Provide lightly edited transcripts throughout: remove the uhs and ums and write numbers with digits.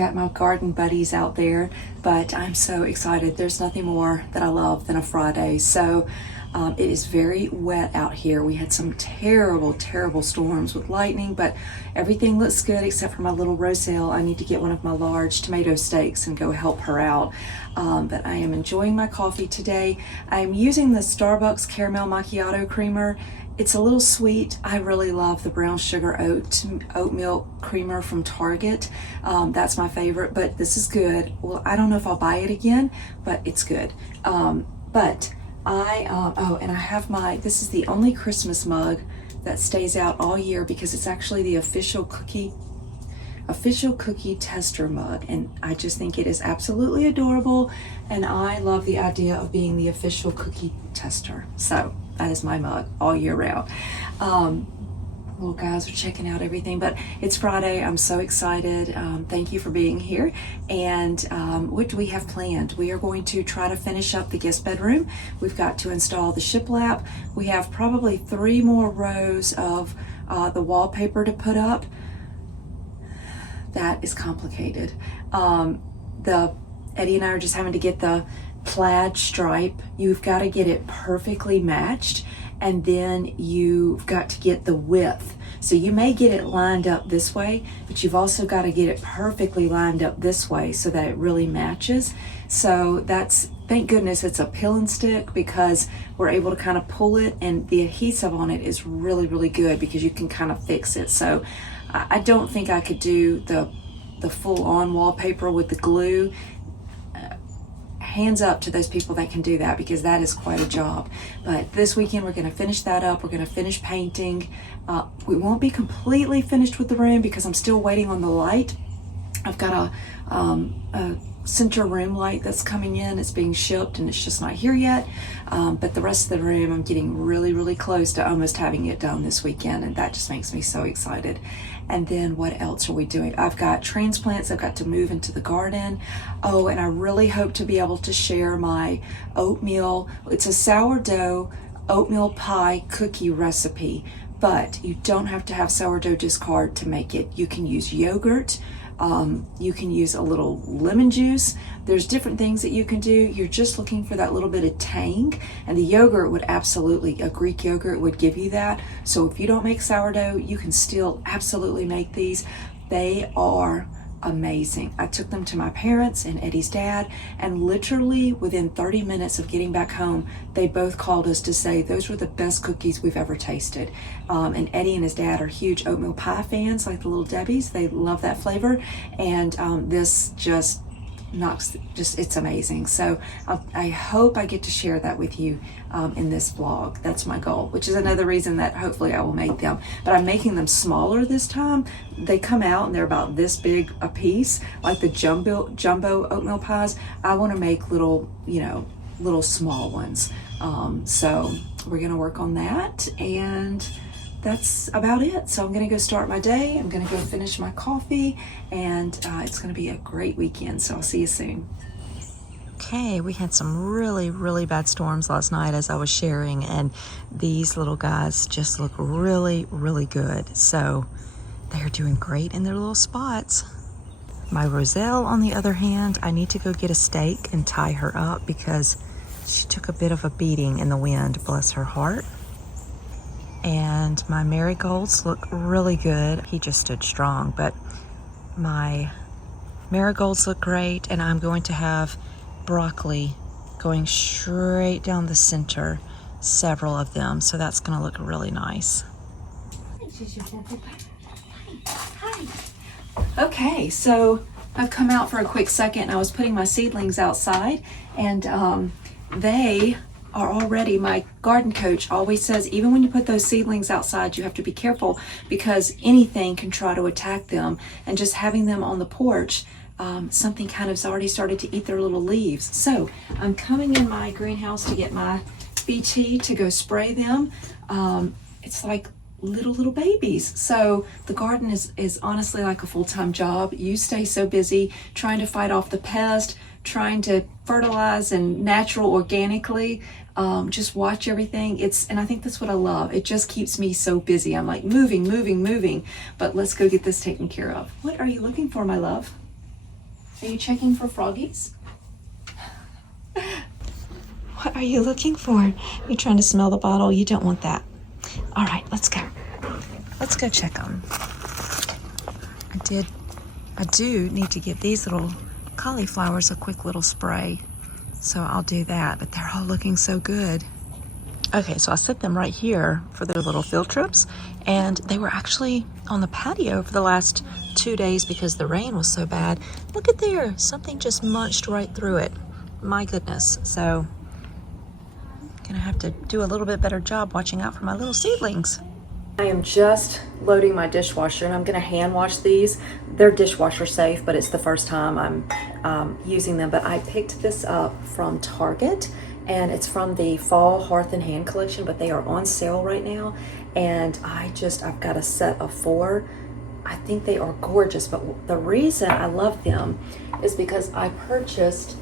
got my garden buddies out there, but I'm so excited. There's nothing more that I love than a Friday. So it is very wet out here. We had some terrible storms with lightning, but everything looks good except for my little Roselle. I need to get one of my large tomato steaks and go help her out. But I am enjoying my coffee today. I'm using the Starbucks Caramel Macchiato Creamer. It's a little sweet. I really love the brown sugar oatmeal creamer from Target. That's my favorite, but this is good. Well, I don't know if I'll buy it again, but it's good. But and I have this is the only Christmas mug that stays out all year because it's actually the official cookie tester mug, and I just think it is absolutely adorable, and I love the idea of being the official cookie tester. So that is my mug all year round. Little guys are checking out everything, but it's Friday. I'm so excited. Thank you for being here. And what do we have planned? We are going to try to finish up the guest bedroom. We've got to install the shiplap. We have probably 3 more rows of the wallpaper to put up. That is complicated. Eddie and I are just having to get the plaid stripe. You've got to get it perfectly matched, and then you've got to get the width. So you may get it lined up this way, but you've also got to get it perfectly lined up this way so that it really matches. So thank goodness it's a peel and stick, because we're able to kind of pull it, and the adhesive on it is really good because you can kind of fix it. So I don't think I could do the full-on wallpaper with the glue. Hands up to those people that can do that, because that is quite a job. But this weekend we're going to finish that up. We're going to finish painting. We won't be completely finished with the room because I'm still waiting on the light. I've got a center room light that's coming in. It's being shipped and it's just not here yet. But the rest of the room, I'm getting really close to almost having it done this weekend, and that just makes me so excited. And then what else are we doing? I've got transplants I've got to move into the garden. Oh, and I really hope to be able to share my oatmeal. It's a sourdough oatmeal pie cookie recipe, but you don't have to have sourdough discard to make it. You can use yogurt. You can use a little lemon juice. There's different things that you can do. You're just looking for that little bit of tang, and the yogurt would absolutely, a Greek yogurt would give you that. So if you don't make sourdough, you can still absolutely make these. They are amazing. I took them to my parents and Eddie's dad, and literally within 30 minutes of getting back home, they both called us to say those were the best cookies we've ever tasted. And Eddie and his dad are huge oatmeal pie fans, like the Little Debbie's. They love that flavor, and this just it's amazing. So I hope I get to share that with you in this vlog. That's my goal, which is another reason that hopefully I will make them. But I'm making them smaller this time. They come out and they're about this big a piece, like the jumbo oatmeal pies. I want to make little small ones. So we're gonna work on that, and that's about it. So I'm gonna go start my day. I'm gonna go finish my coffee, and it's gonna be a great weekend. So I'll see you soon. Okay, we had some really bad storms last night, as I was sharing, and these little guys just look really good. So they're doing great in their little spots. My Roselle, on the other hand, I need to go get a stake and tie her up because she took a bit of a beating in the wind, bless her heart. And my marigolds look really good. He just stood strong, but my marigolds look great, and I'm going to have broccoli going straight down the center, several of them, so that's going to look really nice. Hi. Okay, so I've come out for a quick second. I was putting my seedlings outside, and they are already, my garden coach always says, even when you put those seedlings outside, you have to be careful because anything can try to attack them. And just having them on the porch, something kind of has already started to eat their little leaves. So I'm coming in my greenhouse to get my BT to go spray them. It's like little babies. So the garden is honestly like a full-time job. You stay so busy trying to fight off the pest, trying to fertilize and natural organically, just watch everything. And I think that's what I love. It just keeps me so busy. I'm like moving, but let's go get this taken care of. What are you looking for, my love? Are you checking for froggies? What are you looking for? You're trying to smell the bottle. You don't want that. All right, let's go. Let's go check them. I do need to give these little cauliflowers a quick little spray. So I'll do that, but they're all looking so good. Okay, so I set them right here for their little field trips, and they were actually on the patio for the last 2 days because the rain was so bad. Look at there, something just munched right through it. My goodness, so gonna have to do a little bit better job watching out for my little seedlings. I am just loading my dishwasher, and I'm gonna hand wash these. They're dishwasher safe, but it's the first time I'm using them. But I picked this up from Target, and it's from the Fall Hearth and Hand collection, but they are on sale right now. And I've got a set of 4. I think they are gorgeous, but the reason I love them is because I purchased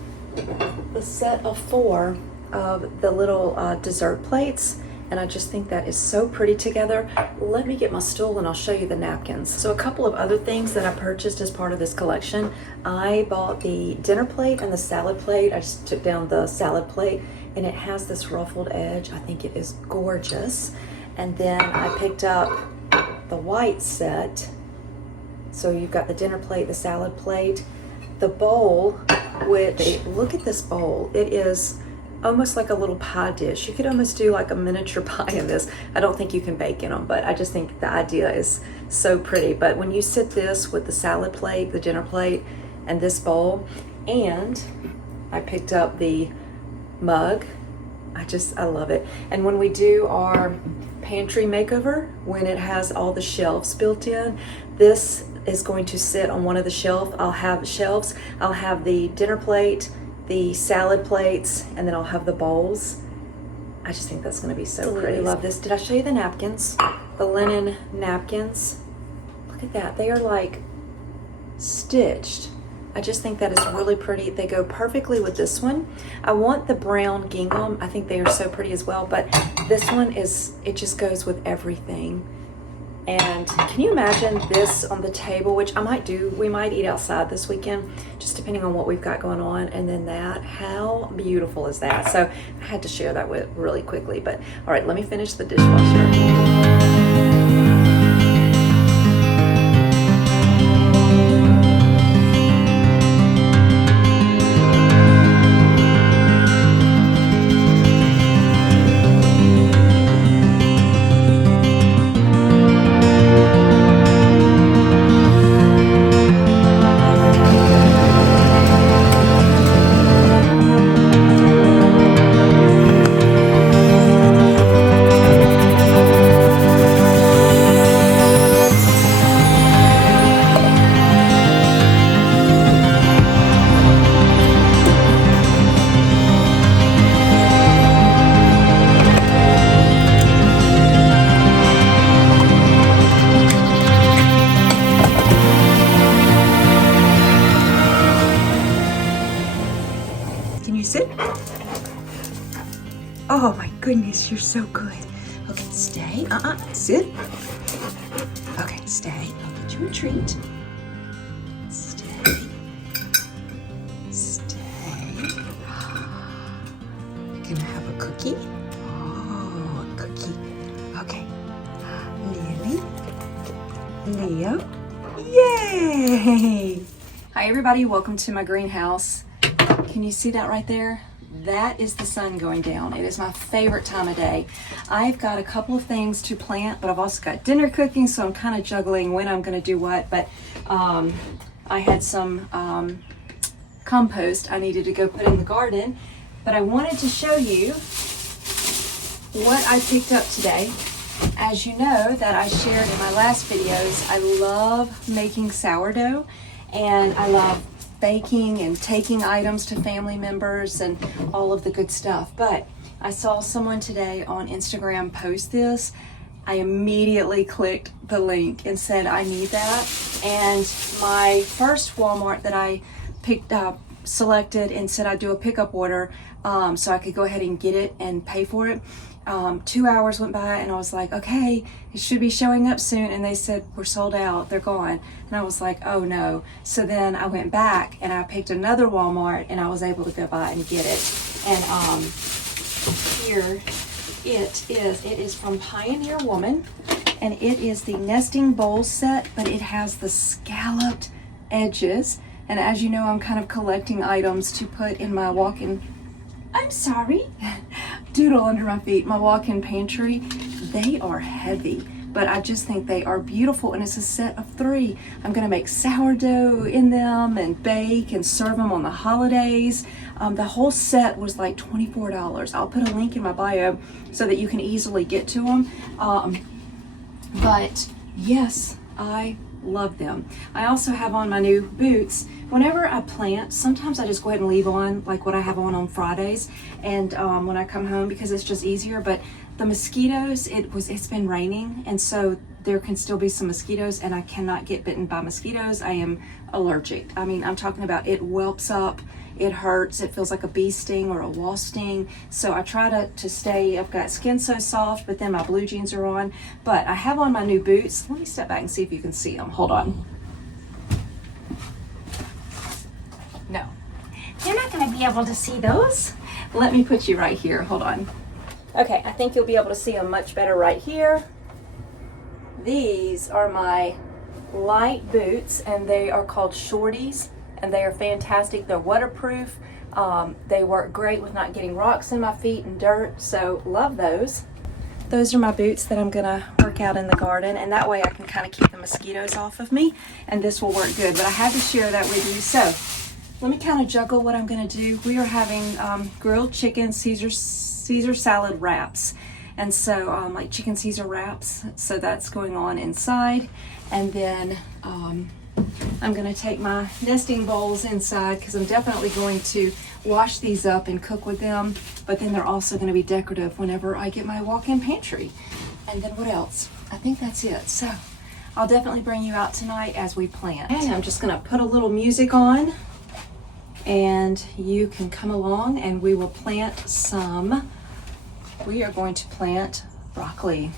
the set of 4 of the little dessert plates, and I just think that is so pretty together. Let me get my stool and I'll show you the napkins. So a couple of other things that I purchased as part of this collection. I bought the dinner plate and the salad plate. I just took down the salad plate, and it has this ruffled edge. I think it is gorgeous. And then I picked up the white set. So you've got the dinner plate, the salad plate, the bowl, which, look at this bowl. It is almost like a little pie dish. You could almost do like a miniature pie in this. I don't think you can bake in them, but I just think the idea is so pretty. But when you sit this with the salad plate, the dinner plate, and this bowl, and I picked up the mug. I love it. And when we do our pantry makeover, when it has all the shelves built in, this is going to sit on one of the shelves. I'll have the dinner plate, the salad plates, and then I'll have the bowls. I just think that's going to be so pretty. I love this. Did I show you the napkins? The linen napkins. Look at that. They are like stitched. I just think that is really pretty. They go perfectly with this one. I want the brown gingham. I think they are so pretty as well, but this one it just goes with everything. And can you imagine this on the table, which we might eat outside this weekend, just depending on what we've got going on. And then that, how beautiful is that? So I had to share that with really quickly, but all right, let me finish the dishwasher. Sit. Oh my goodness, you're so good. Okay, stay. Sit. Okay, stay. I'll get you a treat. Stay. Stay. You're gonna have a cookie. Oh, a cookie. Okay. Leo. Yay! Hi everybody, welcome to my greenhouse. Can you see that right there? That is the sun going down. It is my favorite time of day. I've got a couple of things to plant, but I've also got dinner cooking, so I'm kind of juggling when I'm going to do what. But I had some compost I needed to go put in the garden, but I wanted to show you what I picked up today. As you know, that I shared in my last videos, I love making sourdough, and I love baking and taking items to family members and all of the good stuff. But I saw someone today on Instagram post this. I immediately clicked the link and said I need that. And my first Walmart that I picked up selected and said I'd do a pickup order so I could go ahead and get it and pay for it. 2 hours went by and I was like, okay, it should be showing up soon. And they said, we're sold out, they're gone. And I was like, oh no. So then I went back and I picked another Walmart and I was able to go by and get it. And here it is from Pioneer Woman, and it is the nesting bowl set, but it has the scalloped edges. And as you know, I'm kind of collecting items to put in my walk-in, I'm sorry, doodle under my feet, my walk-in pantry. They are heavy, but I just think they are beautiful, and it's a set of 3. I'm gonna make sourdough in them and bake and serve them on the holidays. The whole set was like $24. I'll put a link in my bio so that you can easily get to them. But yes, I love them. I also have on my new boots. Whenever I plant, sometimes I just go ahead and leave on like what I have on Fridays, and when I come home, because it's just easier. But the mosquitoes, it's been raining, and so there can still be some mosquitoes, and I cannot get bitten by mosquitoes. I am allergic. I mean, I'm talking about it whelps up, it hurts, it feels like a bee sting or a wasp sting. So I try to stay, I've got skin so soft, but then my blue jeans are on. But I have on my new boots. Let me step back and see if you can see them. Hold on. No, you're not going to be able to see those. Let me put you right here. Hold on. Okay, I think you'll be able to see them much better right here. These are my light boots, and they are called Shorties, and they are fantastic. They're waterproof. They work great with not getting rocks in my feet and dirt, so love those. Those are my boots that I'm gonna work out in the garden, and that way I can kind of keep the mosquitoes off of me, and this will work good. But I had to share that with you. So let me kind of juggle what I'm gonna do. We are having grilled chicken Caesar salad wraps, and so like chicken Caesar wraps. So that's going on inside, and then I'm gonna take my nesting bowls inside because I'm definitely going to wash these up and cook with them, but then they're also gonna be decorative whenever I get my walk-in pantry. And then what else? I think that's it. So I'll definitely bring you out tonight as we plant. And I'm just gonna put a little music on, and you can come along and we will plant some. We are going to plant broccoli.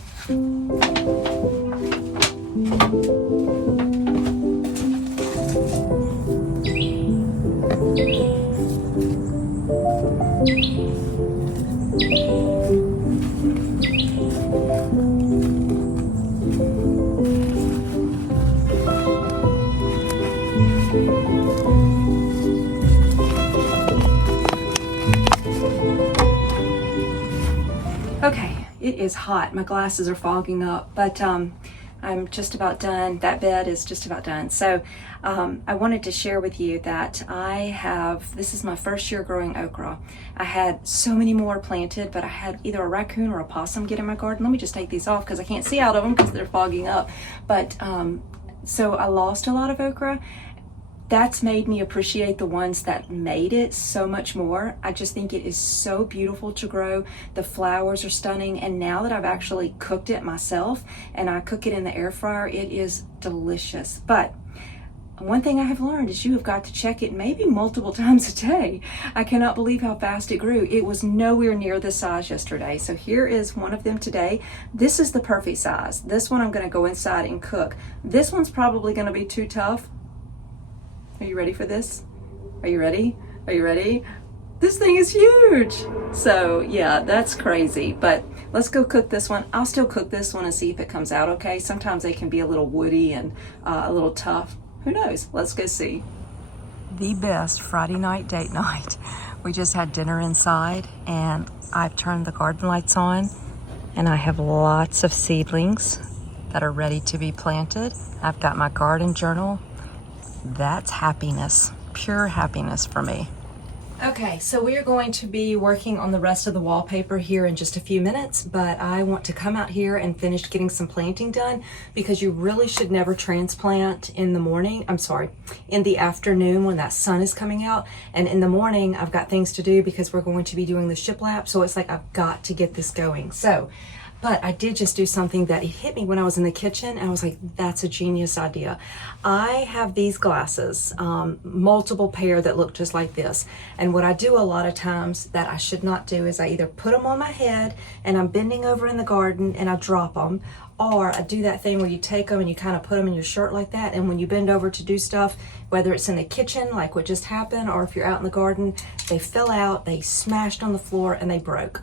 Okay, it is hot. My glasses are fogging up, but I'm just about done. That bed is just about done. So I wanted to share with you that this is my first year growing okra. I had so many more planted, but I had either a raccoon or a possum get in my garden. Let me just take these off because I can't see out of them because they're fogging up. But so I lost a lot of okra. That's made me appreciate the ones that made it so much more. I just think it is so beautiful to grow. The flowers are stunning, and now that I've actually cooked it myself and I cook it in the air fryer, it is delicious. But one thing I have learned is you have got to check it maybe multiple times a day. I cannot believe how fast it grew. It was nowhere near this size yesterday. So here is one of them today. This is the perfect size. This one I'm gonna go inside and cook. This one's probably gonna be too tough. Are you ready for this? Are you ready? Are you ready? This thing is huge. So yeah, that's crazy, but let's go cook this one. I'll still cook this one and see if it comes out okay. Sometimes they can be a little woody and a little tough. Who knows? Let's go see. The best Friday night date night. We just had dinner inside, and I've turned the garden lights on, and I have lots of seedlings that are ready to be planted. I've got my garden journal. That's happiness, pure happiness for me. Okay, so we are going to be working on the rest of the wallpaper here in just a few minutes, but I want to come out here and finish getting some planting done, because you really should never transplant in the morning. In the afternoon when that sun is coming out. And in the morning, I've got things to do because we're going to be doing the shiplap. So it's like, I've got to get this going. So But I did just do something that hit me when I was in the kitchen, and I was like, that's a genius idea. I have these glasses, multiple pair that look just like this. And what I do a lot of times that I should not do is I either put them on my head and I'm bending over in the garden and I drop them, or I do that thing where you take them and you kind of put them in your shirt like that, and when you bend over to do stuff, whether it's in the kitchen like what just happened, or if you're out in the garden, they fell out, they smashed on the floor, and they broke.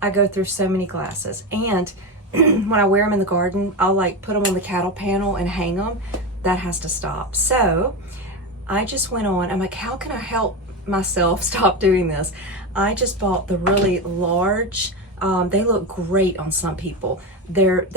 I go through so many glasses, and when I wear them in the garden, I'll like put them on the cattle panel and hang them. That has to stop. So I just went on, I'm like, how can I help myself stop doing this? I just bought the really large, they look great on some people. They're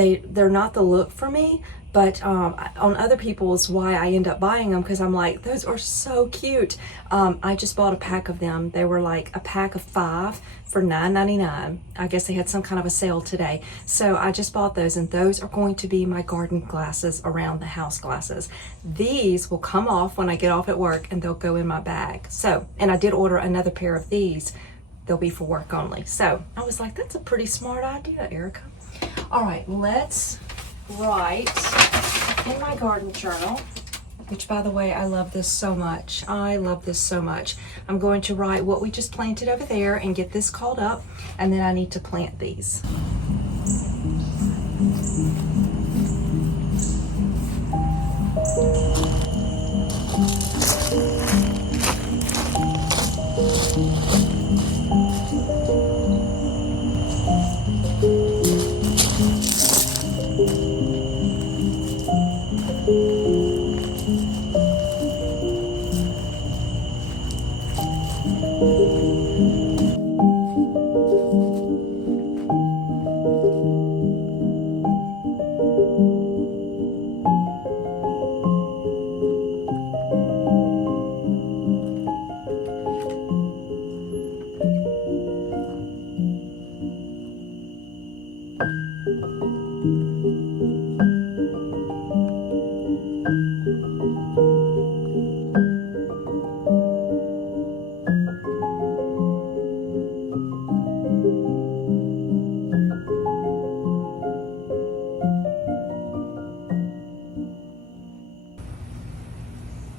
not the look for me, but on other people is why I end up buying them, because I'm like, those are so cute. I just bought a pack of them. They were like a pack of 5 for $9.99. I guess they had some kind of a sale today. So I just bought those, and those are going to be my garden glasses, around the house glasses. These will come off when I get off at work, and they'll go in my bag. So, and I did order another pair of these. They'll be for work only. So I was like, that's a pretty smart idea, Erica. All right, let's write in my garden journal, which, by the way, I love this so much. I love this so much. I'm going to write what we just planted over there and get this called up, and then I need to plant these.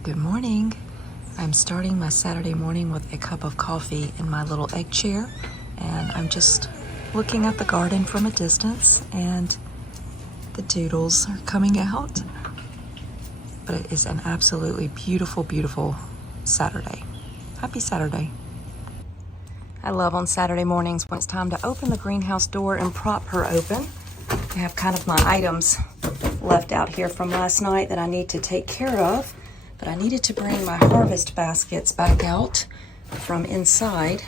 Good morning. I'm starting my Saturday morning with a cup of coffee in my little egg chair, and I'm just looking at the garden from a distance, and the doodles are coming out. But it is an absolutely beautiful, beautiful Saturday. Happy Saturday. I love on Saturday mornings when it's time to open the greenhouse door and prop her open. I have kind of my items left out here from last night that I need to take care of. But I needed to bring my harvest baskets back out from inside.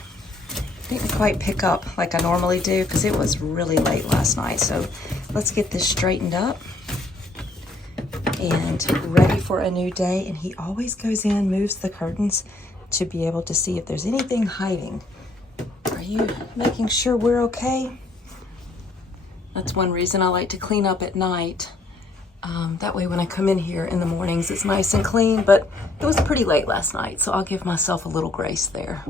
Didn't quite pick up like I normally do because it was really late last night. So let's get this straightened up and ready for a new day. And he always goes in, moves the curtains to be able to see if there's anything hiding. Are you making sure we're okay? That's one reason I like to clean up at night. That way when I come in here in the mornings, it's nice and clean, but it was pretty late last night, so I'll give myself a little grace there.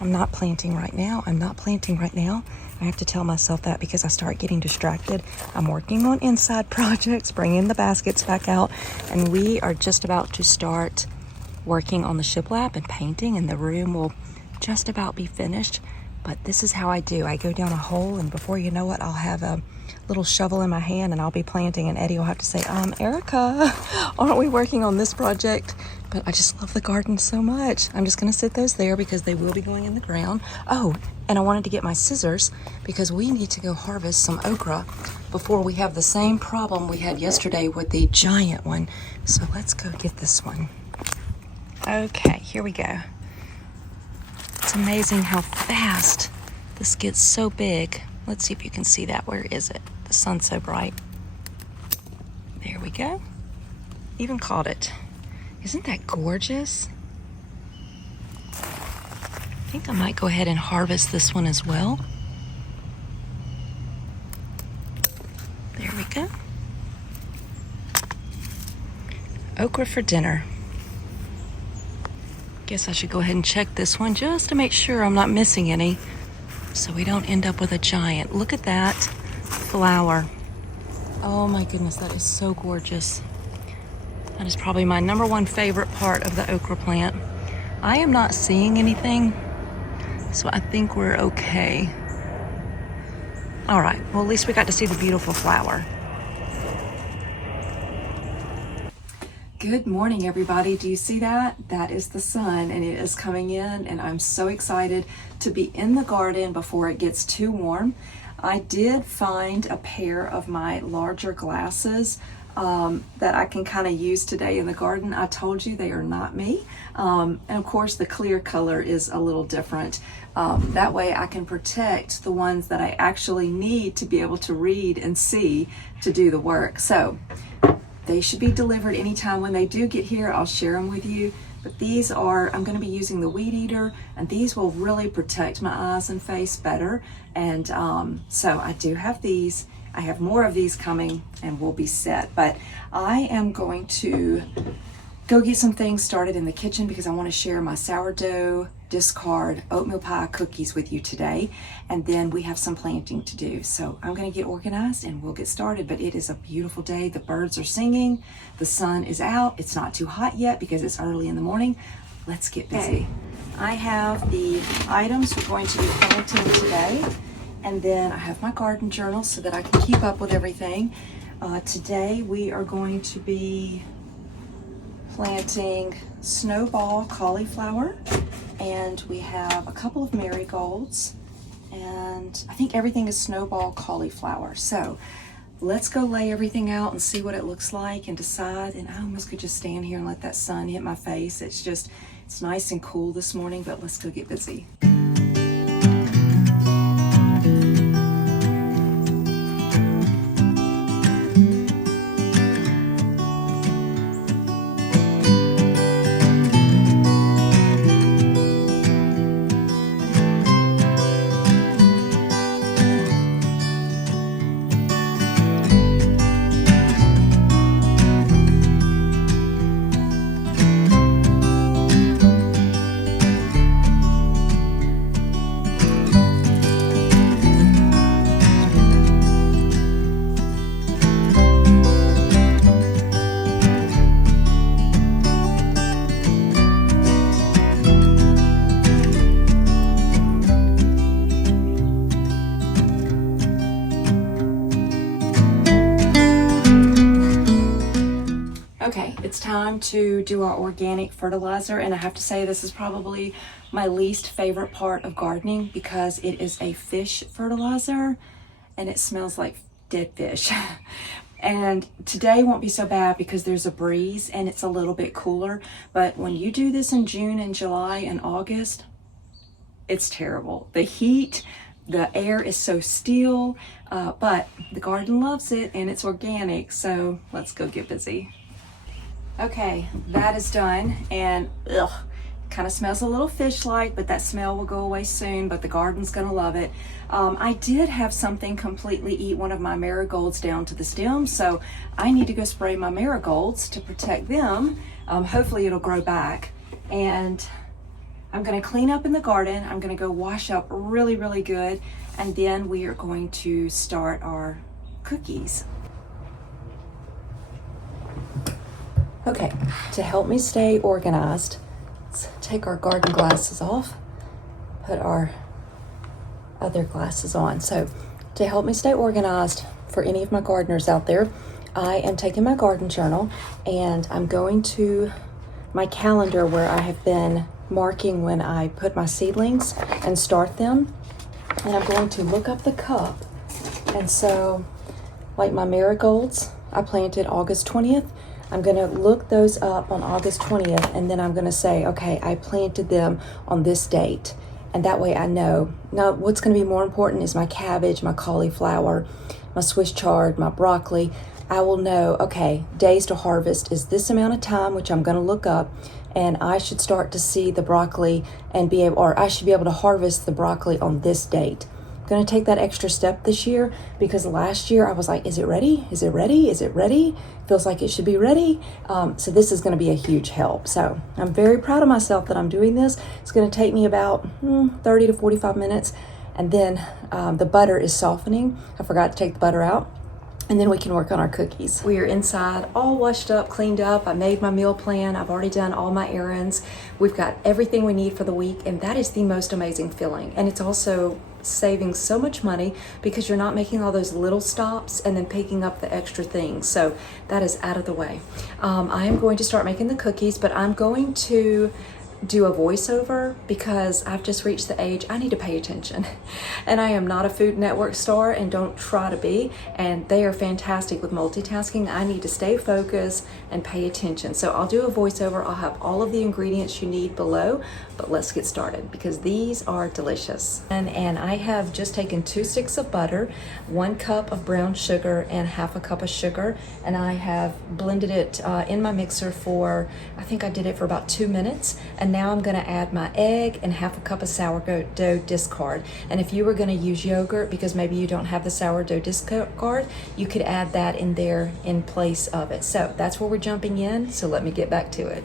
I'm not planting right now. I'm not planting right now. I have to tell myself that because I start getting distracted. I'm working on inside projects, bringing the baskets back out, and we are just about to start working on the shiplap and painting, and the room will just about be finished. But this is how I do. I go down a hole, and before you know it, I'll have a little shovel in my hand and I'll be planting, and Eddie will have to say, Erica, aren't we working on this project? But I just love the garden so much. I'm just gonna sit those there because they will be going in the ground. Oh, and I wanted to get my scissors because we need to go harvest some okra before we have the same problem we had yesterday with the giant one. So let's go get this one. Okay, here we go. It's amazing how fast this gets so big. Let's see if you can see that. Where is it? The sun's so bright. There we go. Even caught it. Isn't that gorgeous? I think I might go ahead and harvest this one as well. There we go. Okra for dinner. Guess I should go ahead and check this one just to make sure I'm not missing any, so we don't end up with a giant. Look at that. flower. Oh my goodness, that is so gorgeous. That is probably my #1 favorite part of the okra plant. I am not seeing anything, so I think we're okay. All right, well, at least we got to see the beautiful flower. Good morning, everybody. Do you see that? That is the sun, and it is coming in, and I'm so excited to be in the garden before it gets too warm. I did find a pair of my larger glasses that I can kind of use today in the garden. I told you they are not me. And of course, the clear color is a little different. That way I can protect the ones that I actually need to be able to read and see to do the work. So they should be delivered anytime. When they do get here, I'll share them with you. But these are, I'm going to be using the weed eater, and these will really protect my eyes and face better. And so I do have these. I have more of these coming, and we'll be set. But I am going to go get some things started in the kitchen because I want to share my sourdough discard oatmeal pie cookies with you today, and then we have some planting to do. So I'm going to get organized and we'll get started. But it is a beautiful day. The birds are singing, the sun is out. It's not too hot yet because it's early in the morning. Let's get busy. I have the items we're going to be planting today, and then I have my garden journal so that I can keep up with everything. Today we are going to be planting snowball cauliflower, and we have a couple of marigolds, and I think everything is snowball cauliflower. So let's go lay everything out and see what it looks like and decide. And I almost could just stand here and let that sun hit my face. It's nice and cool this morning, but let's go get busy. Okay, it's time to do our organic fertilizer, and I have to say this is probably my least favorite part of gardening because it is a fish fertilizer and it smells like dead fish. And today won't be so bad because there's a breeze and it's a little bit cooler, but when you do this in June and July and August, it's terrible. The heat, the air is so still, but the garden loves it and it's organic, so let's go get busy. Okay, that is done, and kind of smells a little fish-like, but that smell will go away soon, but the garden's gonna love it. I did have something completely eat one of my marigolds down to the stem, so I need to go spray my marigolds to protect them. Hopefully it'll grow back, and I'm gonna clean up in the garden. I'm gonna go wash up really, really good, and then we are going to start our cookies. Okay, to help me stay organized, let's take our garden glasses off, put our other glasses on. So to help me stay organized for any of my gardeners out there, I am taking my garden journal and I'm going to my calendar where I have been marking when I put my seedlings and start them. And I'm going to look up the cup. And so like my marigolds, I planted August 20th. I'm going to look those up on August 20th, and then I'm going to say, okay, I planted them on this date. And that way I know. Now, what's going to be more important is my cabbage, my cauliflower, my Swiss chard, my broccoli. I will know, okay, days to harvest is this amount of time, which I'm going to look up, and I should start to see the broccoli and be able, or I should be able to harvest the broccoli on this date. I'm going to take that extra step this year because last year I was like, is it ready? Is it ready? Is it ready? Feels like it should be ready. So this is going to be a huge help. So I'm very proud of myself that I'm doing this. It's going to take me about 30 to 45 minutes. And then the butter is softening. I forgot to take the butter out. And then we can work on our cookies. We are inside, all washed up, cleaned up. I made my meal plan. I've already done all my errands. We've got everything we need for the week, and that is the most amazing feeling. And it's also saving so much money because you're not making all those little stops and then picking up the extra things. So that is out of the way. I am going to start making the cookies, but I'm going to do a voiceover because I've just reached the age I need to pay attention. And I am not a Food Network star and don't try to be, and they are fantastic with multitasking. I need to stay focused and pay attention. So I'll do a voiceover. I'll have all of the ingredients you need below, but let's get started because these are delicious. And I have just taken 2 sticks of butter, 1 cup of brown sugar, and half a cup of sugar, and I have blended it in my mixer for, I think I did it for about 2 minutes. And now I'm going to add my egg and half a cup of sourdough discard. And if you were going to use yogurt, because maybe you don't have the sourdough discard, you could add that in there in place of it. So that's where we're jumping in. So let me get back to it.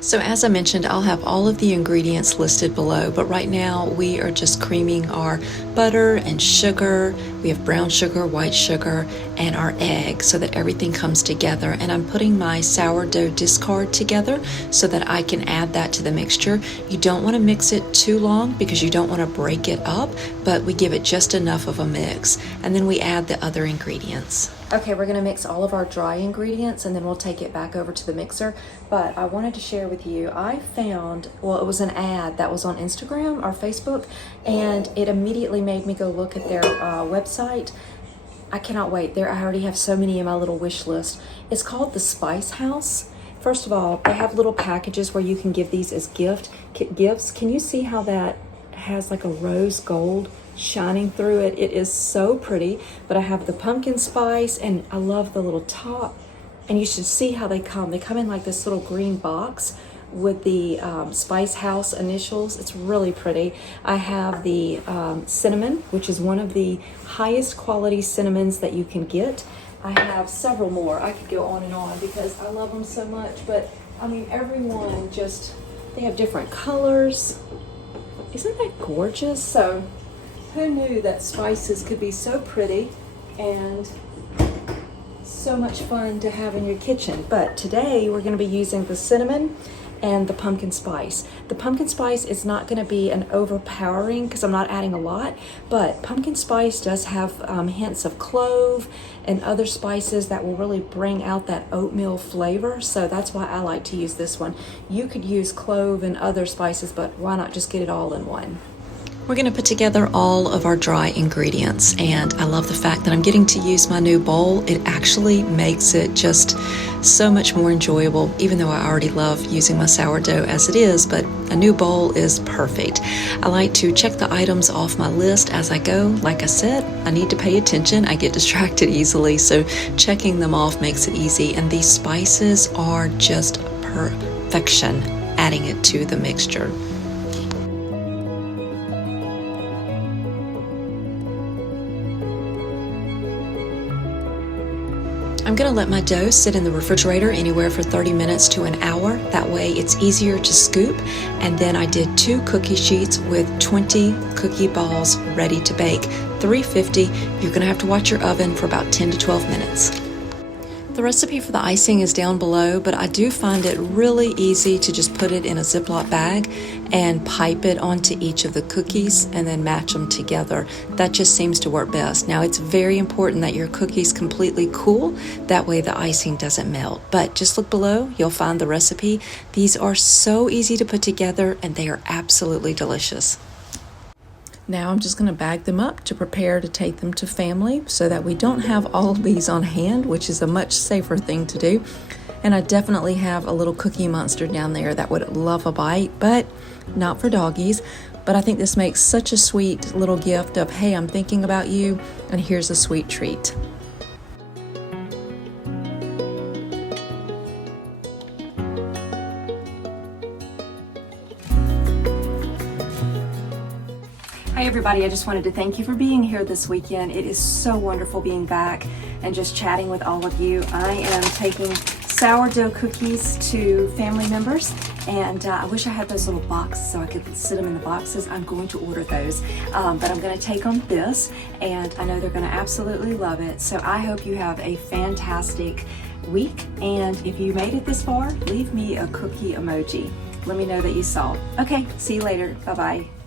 So as I mentioned, I'll have all of the ingredients listed below, but right now we are just creaming our butter and sugar. We have brown sugar, white sugar, and our egg so that everything comes together. And I'm putting my sourdough discard together so that I can add that to the mixture. You don't want to mix it too long because you don't want to break it up, but we give it just enough of a mix. And then we add the other ingredients. Okay, we're gonna mix all of our dry ingredients and then we'll take it back over to the mixer. But I wanted to share with you, I found, well, it was an ad that was on Instagram or Facebook, and it immediately made me go look at their website. I cannot wait. I already have so many in my little wish list. It's called the Spice House. First of all, they have little packages where you can give these as gifts. Can you see how that has like a rose gold shining through it? It is so pretty. But I have the pumpkin spice, and I love the little top. And you should see how they come. They come in like this little green box with the Spice House initials. It's really pretty. I have the cinnamon, which is one of the highest quality cinnamons that you can get. I have several more. I could go on and on because I love them so much. But I mean, everyone just, they have different colors. Isn't that gorgeous? So who knew that spices could be so pretty and so much fun to have in your kitchen? But today we're going to be using the cinnamon and the pumpkin spice. The pumpkin spice is not going to be an overpowering because I'm not adding a lot, but pumpkin spice does have hints of clove and other spices that will really bring out that oatmeal flavor. So that's why I like to use this one. You could use clove and other spices, but why not just get it all in one? We're going to put together all of our dry ingredients, and I love the fact that I'm getting to use my new bowl. It actually makes it just so much more enjoyable, even though I already love using my sourdough as it is, but a new bowl is perfect. I like to check the items off my list as I go. Like I said, I need to pay attention. I get distracted easily, so checking them off makes it easy, and these spices are just perfection, adding it to the mixture. I'm going to let my dough sit in the refrigerator anywhere for 30 minutes to an hour. That way it's easier to scoop. And then I did 2 cookie sheets with 20 cookie balls ready to bake. 350. You're going to have to watch your oven for about 10 to 12 minutes. The recipe for the icing is down below, but I do find it really easy to just put it in a Ziploc bag and pipe it onto each of the cookies and then match them together. That just seems to work best. Now, it's very important that your cookies completely cool. That way the icing doesn't melt. But just look below, you'll find the recipe. These are so easy to put together and they are absolutely delicious. Now I'm just going to bag them up to prepare to take them to family so that we don't have all of these on hand, which is a much safer thing to do. And I definitely have a little cookie monster down there that would love a bite, but not for doggies. But I think this makes such a sweet little gift of, hey, I'm thinking about you, and here's a sweet treat. Hi everybody, I just wanted to thank you for being here this weekend. It is so wonderful being back and just chatting with all of you. I am taking sourdough cookies to family members, and I wish I had those little boxes so I could sit them in the boxes. I'm going to order those, but I'm going to take on this, and I know they're going to absolutely love it. So I hope you have a fantastic week, and if you made it this far, leave me a cookie emoji. Let me know that you saw. Okay, see you later. Bye-bye.